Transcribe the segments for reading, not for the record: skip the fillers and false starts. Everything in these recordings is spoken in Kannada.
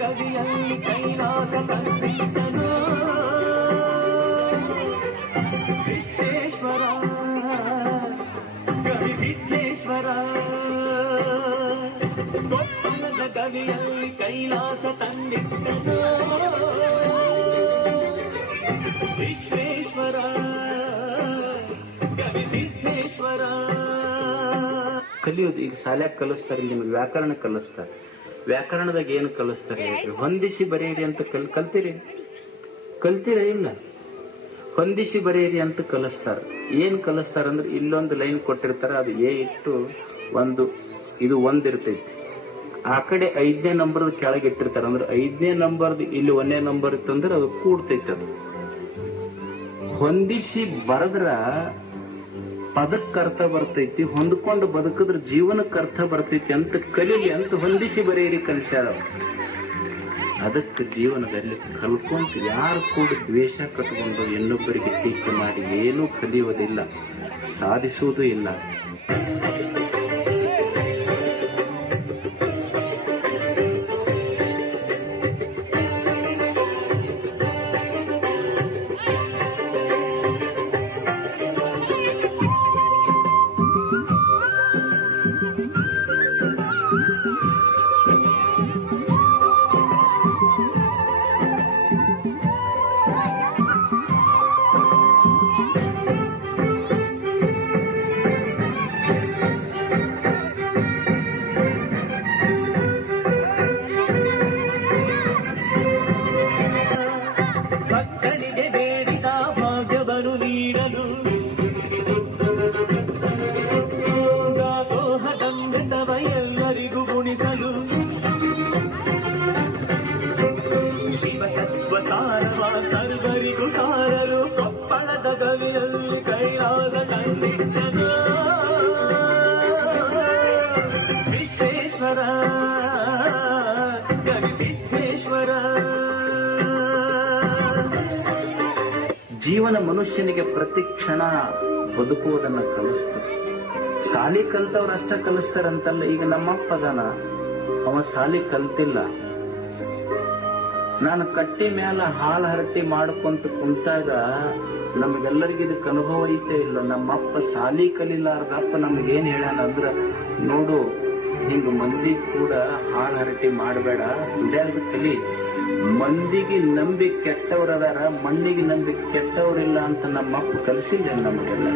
ಗವಿಯಲ್ಲಿ ಕೈಲಾಸ ತಂದಿದ್ದನು ವಿಶ್ವೇಶ್ವರ ಕವಿ ಸಿದ್ದೇಶ್ವರ. ಕೊಪ್ಪಳದ ಗವಿಯಲ್ಲಿ ಕೈಲಾಸ ತಂದಿದ್ದನು ವಿಶ್ವೇಶ್ವರ ಕವಿ ಸಿದ್ದೇಶ್ವರ. ಕಲಿಯೋದು ಈಗ ಶಾಲ್ಯಾಗ ಕಲಿಸ್ತಾರೆ, ನಿಮಗೆ ವ್ಯಾಕರಣ ಕಲಿಸ್ತಾರೆ. ವ್ಯಾಕರಣದಾಗ ಏನು ಕಲಿಸ್ತಾರೆ ಹೇಳ್ರಿ? ಹೊಂದಿಸಿ ಬರೆಯಿರಿ ಅಂತ ಕಲ್ತೀರ ಇಲ್ಲ? ಹೊಂದಿಸಿ ಬರೆಯಿರಿ ಅಂತ ಕಲಿಸ್ತಾರೆ. ಏನ್ ಕಲಿಸ್ತಾರ ಅಂದ್ರೆ ಇಲ್ಲೊಂದು ಲೈನ್ ಕೊಟ್ಟಿರ್ತಾರ, ಅದು ಎ ಇಟ್ಟು ಇದು ಒಂದಿರ್ತೈತಿ, ಆ ಕಡೆ 5ನೇ ನಂಬರ್ದ ಕೆಳಗೆ ಇಟ್ಟಿರ್ತಾರ. ಅಂದ್ರೆ 5ನೇ ನಂಬರ್ದು ಇಲ್ಲಿ 1ನೇ ನಂಬರ್ ಇತ್ತು ಅಂದ್ರೆ ಅದು ಕೂಡ್ತೈತಿ. ಅದು ಹೊಂದಿಸಿ ಬರದ್ರ ಪದಕ್ಕೆ ಅರ್ಥ ಬರ್ತೈತಿ, ಹೊಂದ್ಕೊಂಡು ಬದುಕಿದ್ರ ಜೀವನಕ್ಕೆ ಅರ್ಥ ಬರ್ತೈತಿ ಅಂತ ಕಲೀಲಿ ಅಂತ ಹೊಂದಿಸಿ ಬರೆಯಿರಿ ಕಲಿಸ್ಯಾರ. ಅದಕ್ಕೆ ಜೀವನದಲ್ಲಿ ಕಲ್ಕೊಂತ ಯಾರು ಕೂಡ ದ್ವೇಷ ಕಟ್ಕೊಂಡು ಇನ್ನೊಬ್ಬರಿಗೆ ಟೀಕೆ ಮಾಡಿ ಏನೂ ಕಲಿಯುವುದಿಲ್ಲ, ಸಾಧಿಸುವುದೂ ಇಲ್ಲ. ಎಲ್ಲರಿಗೂ ಗುಣಿಸಲು ಶಿವತತ್ವ ಸಾರವ ಸರ್ವರಿಗೂ ಸಾರರು. ಕೊಪ್ಪಳದ ಗವಿಯಲ್ಲಿ ಕೈಲಾಸ ತಂದಿದ್ದನು ವಿಶ್ವೇಶ್ವರ ಕವಿ ಸಿದ್ದೇಶ್ವರ. ಜೀವನ ಮನುಷ್ಯನಿಗೆ ಪ್ರತಿ ಕ್ಷಣ ಬದುಕುವುದನ್ನ ಕಲಿಸ್ತದೆ. ಶಾಲಿ ಕಲ್ತವ್ರು ಅಷ್ಟ ಕಲಿಸ್ತಾರಂತಲ್ಲ. ಈಗ ನಮ್ಮಪ್ಪ ಅದಾನ, ಅವ ಶಾಲಿ ಕಲ್ತಿಲ್ಲ. ನಾನು ಕಟ್ಟಿ ಮ್ಯಾಲ ಹಾಲು ಹರಟಿ ಮಾಡ್ಕೊಂತ ಕುಂತಾಗ ನಮಗೆಲ್ಲರಿಗೂ ಇದಕ್ಕೆ ಅನುಭವ ಐತೆ ಇಲ್ಲ. ನಮ್ಮಪ್ಪ ಶಾಲಿ ಕಲಿಲಾರ್ದಪ್ಪ ನಮಗೇನ್ ಹೇಳ್ಯಾನ ಅಂದ್ರ, ನೋಡು ಹಿಂಗ ಮಂದಿ ಕೂಡ ಹಾಲು ಹರಟಿ ಮಾಡಬೇಡ, ದುಡ್ಯಾಗ ಕಲಿ. ಮಂದಿಗೆ ನಂಬಿ ಕೆಟ್ಟವ್ರದಾರ, ಮಣ್ಣಿಗೆ ನಂಬಿ ಕೆಟ್ಟವ್ರಿಲ್ಲ ಅಂತ ನಮ್ಮಪ್ಪ ಕಲಿಸಿಲ್ಲ ನಮಗೆಲ್ಲ.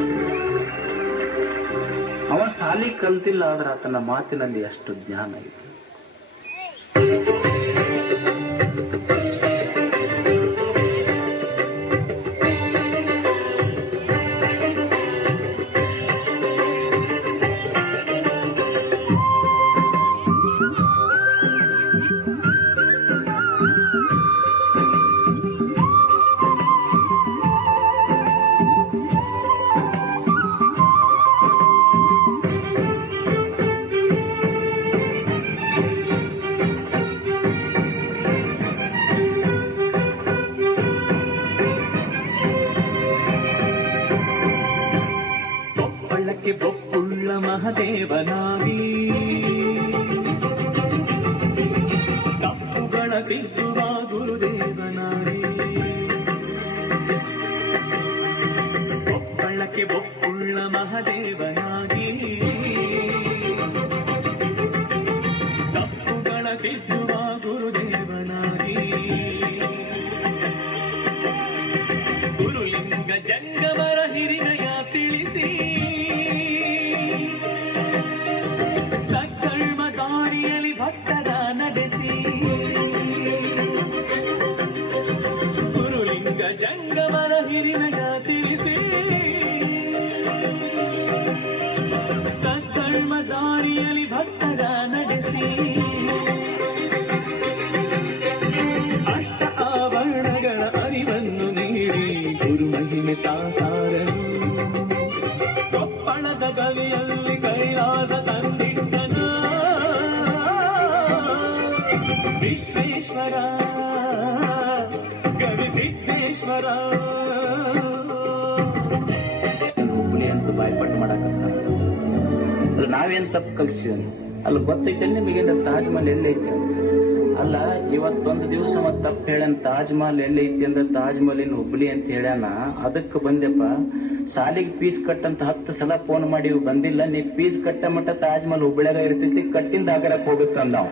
ಅವ ಶಾಲಿ ಕಲ್ತಿಲ್ಲ, ಆದ್ರೆ ಆತನ ಮಾತಿನಲ್ಲಿ ಅಷ್ಟು ಜ್ಞಾನ ಇದೆ. ಬೊಪ್ಪುಳ್ಳ ಮಹದೇವನಾಗಿ ತಪ್ಪುಗಳ ತಿದ್ದುವ ಗುರುದೇವನಾಗಿ. ಕೊಪ್ಪಳಕ್ಕೆ ಬೊಪ್ಪುಳ್ಳ ಮಹದೇವನಾಗಿ ತಪ್ಪುಗಳ ತಿದ್ದುವ ಗುರುದೇವನಾಗಿ. ಗುರುಲಿಂಗ ಜಂಗಮರ ಹಿರಿನಯ ತಿಳಿಸಿ ಸಕರ್ಮದಾರಿಯಲ್ಲಿ ಭಕ್ತರ ನಡೆಸಿ. ಗುರುಲಿಂಗ ಜಂಗಮರ ಹಿರಿನಯ ತಿಳಿಸಿ ಸಕರ್ಮದಾರಿಯಲ್ಲಿ ಭಕ್ತರ ನಡೆಸಿ. ಅಷ್ಟ ಆವರಣಗಳ ಅರಿವನ್ನು ನೀಡಿ ಗುರು ಮಹಿಮೆ ತಾಸಾರನು. ಕೊಪ್ಪಳದ ಗವಿಯಲ್ಲಿ ಕೈಲಾಸ ತಂದಿಟ್ಟನು ವಿಶ್ವೇಶ್ವರ ಕವಿ ಸಿದ್ದೇಶ್ವರ. ಹುಬ್ಬಳ್ಳಿ ಅಂತ ಬಾಯ್ಪಾಟ್ ಮಾಡಕತ್ತ ನಾವೇನ್ ತಪ್ಪು ಕಲ್ಸಿದ್ವಿ ಅಲ್ಲಿ ಗೊತ್ತೈತೆ ನಿಮಗೇನ ತಾಜ್ ಮಹಲ್ ಎಲ್ಲೈತೆ ಅಲ್ಲ ಇವತ್ತೊಂದು ದಿವಸ ಮತ್ ತಪ್ಪ ಹೇಳನ್ ತಾಜ್ ಮಹಲ್ ಎಲ್ಲಿ ಐತಿ ಅಂದ್ರೆ ತಾಜ್ ಮಹಲ್ ಇನ್ ಹುಬ್ಳಿ ಅಂತ ಹೇಳ್ಯಾನ. ಅದಕ್ಕೆ ಬಂದೆಪ್ಪ. ಸಾಲಿಗೆ ಫೀಸ್ ಕಟ್ಟಂತ 10 ಸಲ ಫೋನ್ ಮಾಡಿ ಬಂದಿಲ್ಲ. ನೀ ಫೀಸ್ ಕಟ್ಟ ಮಟ್ಟ ತಾಜ್ ಮಹಲ್ ಹುಬ್ಳ್ಯಾಗ ಇರ್ತೈತಿ, ಕಟ್ಟಿಂದ ಆಗ್ರಕ್ ಹೋಗುತ್ತ ನಾವು.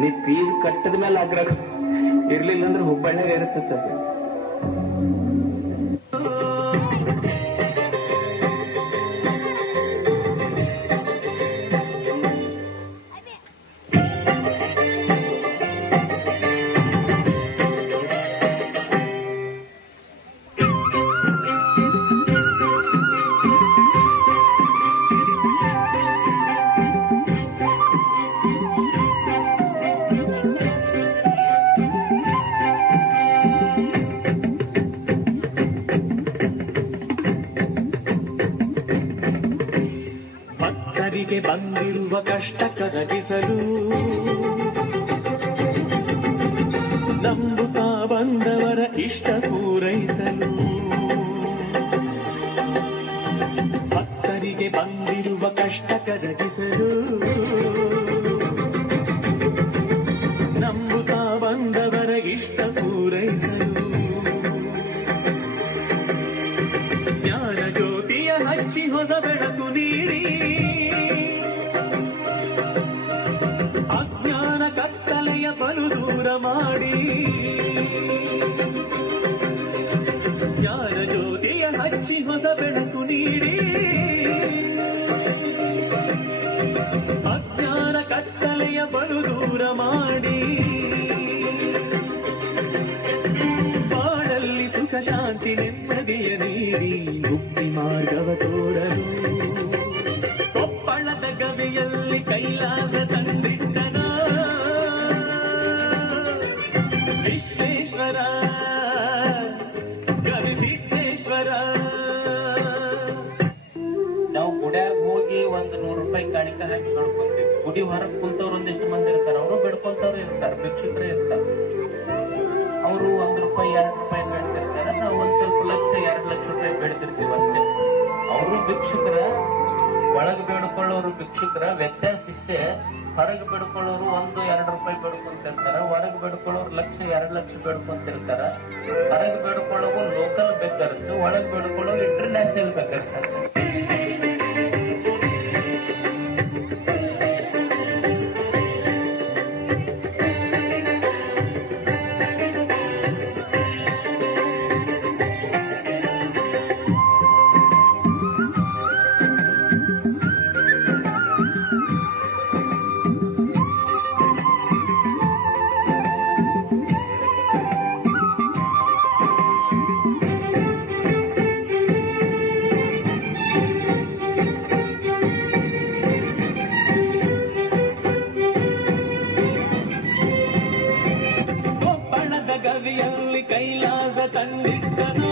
ನೀ ಫೀಸ್ ಕಟ್ಟದ ಮೇಲೆ ಆಗ್ರಕ್ ಇರ್ಲಿಲ್ಲ ಅಂದ್ರೆ ಹುಬ್ಬಳ್ಳಿಯಾಗ ಇರ್ತೈತೆ ಅದು. ಭಕ್ತರಿಗೆ ಬಂದಿರುವ ಕಷ್ಟ ಕರಗಿಸಲು ನಂಬುತ್ತಾ ಬಂದವರ ಇಷ್ಟ ಪೂರೈಸಲು. ಭಕ್ತರಿಗೆ ಬಂದಿರುವ ಕಷ್ಟ ಕರಗಿಸಲು ನಂಬುತ್ತಾ ಬಂದವರ ಇಷ್ಟ ಪೂರೈಸಲು. ಜ್ಞಾನ ಜ್ಯೋತಿಯ ಹಚ್ಚಿ ಹೊಸ ಬೆಳಕು ನೀಡಿ ಅಜ್ಞಾನ ಕತ್ತಲೆಯ ಬಲು ದೂರ ಮಾಡಿ. ಜ್ಞಾನ ಜ್ಯೋತಿಯ ಹಚ್ಚಿ ಹೊಸ ಬೆಳಕು ನೀಡಿ ಅಜ್ಞಾನ ಕತ್ತಲೆಯ ಬಲು ದೂರ ಮಾಡಿ. ಬಾಳಲ್ಲಿ ಸುಖ ಶಾಂತಿ ನೆಮ್ಮದಿಯ ನೀಡಿ ಮುಕ್ತಿ ಮಾರ್ಗವ ತೋರಲು. ಕೊಪ್ಪಳದ ಗವಿಯಲ್ಲಿ ಕೈಲಾಸ ತಂದಿಟ್ಟನ ವಿಶ್ವೇಶ್ವರ ಗವಿ ಸಿದ್ದೇಶ್ವರ. ನಾವು ಗುಡ್ಯಾಗ ಹೋಗಿ ಒಂದು 100 ರೂಪಾಯಿ ಕಾಣಿಕೆ ಹಾಕಿ ಬೇಡ್ಕೊಂತೀವಿ. ಗುಡಿ ಹೊರಗೆ ಕುಂತವ್ರು ಒಂದಿಷ್ಟು ಮಂದಿ ಇರ್ತಾರೆ, ಅವರು ಬೇಡ್ಕೊಂತವ್ರು ಇರ್ತಾರೆ, ಭಿಕ್ಷುಕರೇ ಇರ್ತಾರೆ. ಅವರು 1 ರೂಪಾಯಿ 2 ರೂಪಾಯಿ ಬೇಡ್ತಿರ್ತಾರೆ, ನಾವು ಒಂದ್ ಸ್ವಲ್ಪ ಲಕ್ಷ 2 ಲಕ್ಷ ರೂಪಾಯಿ ಬೇಡ್ತಿರ್ತೀವಿ ಅಷ್ಟೇ. ಅವರು ಭಿಕ್ಷುಕರ, ಒಳಗೆ ಬೇಡ್ಕೊಳ್ಳೋರು ಭಿಕ್ಷುಕರ. ವ್ಯತ್ಯಾಸ ಇಷ್ಟೇ, ಹೊರಗೆ ಬೇಡ್ಕೊಳ್ಳೋರು 1-2 ರೂಪಾಯಿ ಬೇಡ್ಕೊಂತಿರ್ತಾರ, ಹೊರಗೆ ಬೇಡ್ಕೊಳ್ಳೋರು 1-2 ಲಕ್ಷ ಬೇಡ್ಕೊಂತಿರ್ತಾರ. ಹೊರಗೆ ಬೇಡ್ಕೊಳ್ಳೋರು ಲೋಕಲ್ ಬೇಕರ್ಸ್, ಒಳಗೆ ಬೇಡ್ಕೊಳ್ಳೋರು ಇಂಟರ್ನ್ಯಾಷನಲ್ ಬೇಕರ್ಸ್. ಕೊಪ್ಪಳದ ಗವಿಯಲ್ಲಿ ಕೈಲಾಸ ತಂದಿಟ್ಟನು